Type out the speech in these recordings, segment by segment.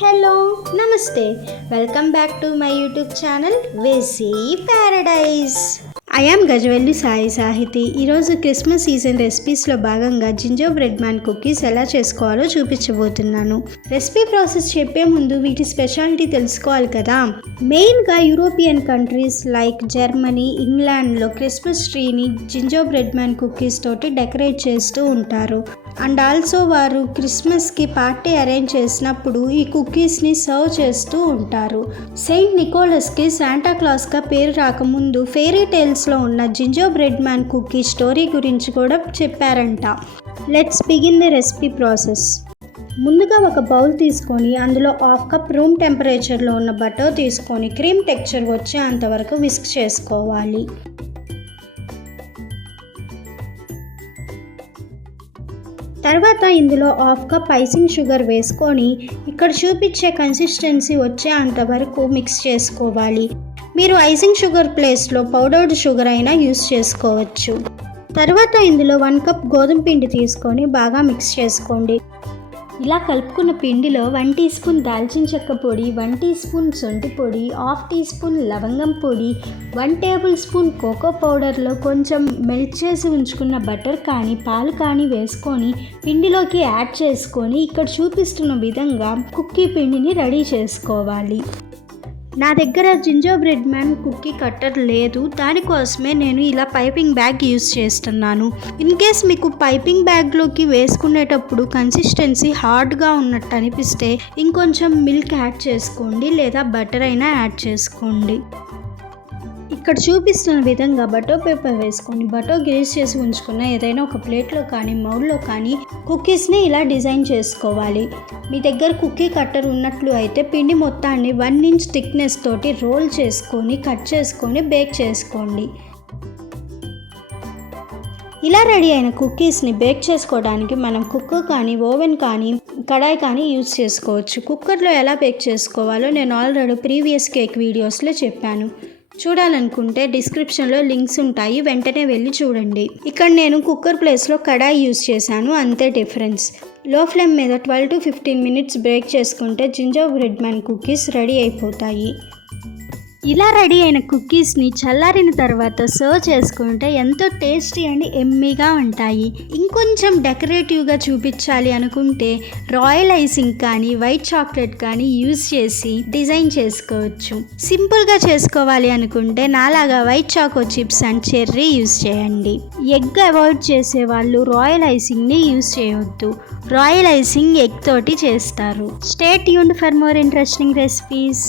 Hello నమస్తే welcome back to my YouTube channel VC Paradise. I am Gajavelli Sai Sahithi. ఈరోజు Christmas season రెసిపీస్లో భాగంగా ginger bread man cookies ఎలా చేసుకోవాలో చూపించబోతున్నాను. రెసిపీ ప్రాసెస్ చెప్పే ముందు వీటి స్పెషాలిటీ తెలుసుకోవాలి కదా. మెయిన్గా యూరోపియన్ కంట్రీస్ లైక్ జర్మనీ, ఇంగ్లాండ్లో క్రిస్మస్ ట్రీని జింజర్ బ్రెడ్ మ్యాన్ కుకీస్ తోటి డెకరేట్ చేస్తూ ఉంటారు. అండ్ ఆల్సో వారు క్రిస్మస్కి పార్టీ అరేంజ్ చేసినప్పుడు ఈ కుకీస్ని సర్వ్ చేస్తూ ఉంటారు. సెయింట్ నికోలస్కి శాంటా క్లాస్గా పేరు రాకముందు ఫెయిరీ టేల్స్లో ఉన్న ginger bread man cookie story గురించి కూడా చెప్పారంట. Let's begin the recipe process. ముందుగా ఒక బౌల్ తీసుకొని అందులో 1/2 కప్ రూమ్ టెంపరేచర్లో ఉన్న బటర్ తీసుకొని క్రీమ్ టెక్స్చర్ వచ్చేంత వరకు విస్క్ చేసుకోవాలి. తర్వాత ఇందులో 1/2 కప్ ఐసింగ్ షుగర్ వేసుకొని ఇక్కడ చూపించే కన్సిస్టెన్సీ వచ్చేంత వరకు మిక్స్ చేసుకోవాలి. మీరు ఐసింగ్ షుగర్ ప్లేస్లో పౌడర్డ్ షుగర్ అయినా యూస్ చేసుకోవచ్చు. తర్వాత ఇందులో 1 కప్ గోధుమ పిండి తీసుకొని బాగా మిక్స్ చేసుకోండి. ఇలా కలుపుకున్న పిండిలో 1 టీ స్పూన్ దాల్చిన చెక్క పొడి, 1 టీ స్పూన్ సొంటి పొడి, 1/2 టీ స్పూన్ లవంగం పొడి, 1 టేబుల్ స్పూన్ కోకో పౌడర్లో కొంచెం మెల్ట్ చేసి ఉంచుకున్న బటర్ కానీ పాలు కానీ వేసుకొని పిండిలోకి యాడ్ చేసుకొని ఇక్కడ చూపిస్తున్న విధంగా కుక్కీ పిండిని రెడీ చేసుకోవాలి. నా దగ్గర ginger bread man cookie cutter లేదు, దానికోసమే నేను ఇలా పైపింగ్ బ్యాగ్ యూస్ చేస్తున్నాను. ఇన్ కేస్ మీకు పైపింగ్ బ్యాగ్లోకి వేసుకునేటప్పుడు కన్సిస్టెన్సీ హార్డ్గా ఉన్నట్టు అనిపిస్తే ఇంకొంచెం మిల్క్ యాడ్ చేసుకోండి, లేదా బటర్ అయినా యాడ్ చేసుకోండి. ఇక్కడ చూపిస్తున్న విధంగా బటర్ పేపర్ వేసుకొని బటర్ గ్రీస్ చేసి ఉంచుకున్న ఏదైనా ఒక ప్లేట్లో కానీ మౌల్డ్లో కానీ కుకీస్ని ఇలా డిజైన్ చేసుకోవాలి. మీ దగ్గర కుకీ కట్టర్ ఉన్నట్లు అయితే పిండి మొత్తాన్ని 1 ఇంచ్ థిక్నెస్ తోటి రోల్ చేసుకొని కట్ చేసుకొని బేక్ చేసుకోండి. ఇలా రెడీ అయిన కుకీస్ని బేక్ చేసుకోవడానికి మనం కుక్కర్ కానీ ఓవెన్ కానీ కడాయి కానీ యూజ్ చేసుకోవచ్చు. కుక్కర్లో ఎలా బేక్ చేసుకోవాలో నేను ఆల్రెడీ ప్రీవియస్ కేక్ వీడియోస్లో చెప్పాను. చూడాలనుకుంటే డిస్క్రిప్షన్లో లింక్స్ ఉంటాయి, వెంటనే వెళ్ళి చూడండి. ఇక్కడ నేను కుక్కర్ ప్లేస్లో కడాయి యూజ్ చేశాను, అంతే డిఫరెన్స్. లో ఫ్లేమ్ మీద 12 to 15 మినిట్స్ బేక్ చేసుకుంటే ginger bread man cookies ready అయిపోతాయి. ఇలా రెడీ అయిన కుకీస్ని చల్లారిన తర్వాత సర్వ్ చేసుకుంటే ఎంతో టేస్టీ అండ్ ఎమ్మీగా ఉంటాయి. ఇంకొంచెం డెకరేటివ్గా చూపించాలి అనుకుంటే రాయల్ ఐసింగ్ కానీ వైట్ చాక్లెట్ కానీ యూజ్ చేసి డిజైన్ చేసుకోవచ్చు. సింపుల్గా చేసుకోవాలి అనుకుంటే నాలాగా white choco chips and cherry use చేయండి. ఎగ్ అవాయిడ్ చేసే వాళ్ళు రాయల్ ఐసింగ్ని యూజ్ చేయవద్దు. రాయల్ ఐసింగ్ ఎగ్ తోటి చేస్తారు. Stay tuned for more interesting recipes.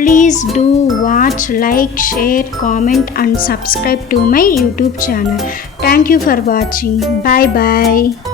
Please do watch, like, share, comment and subscribe to my YouTube channel. Thank you for watching. Bye bye.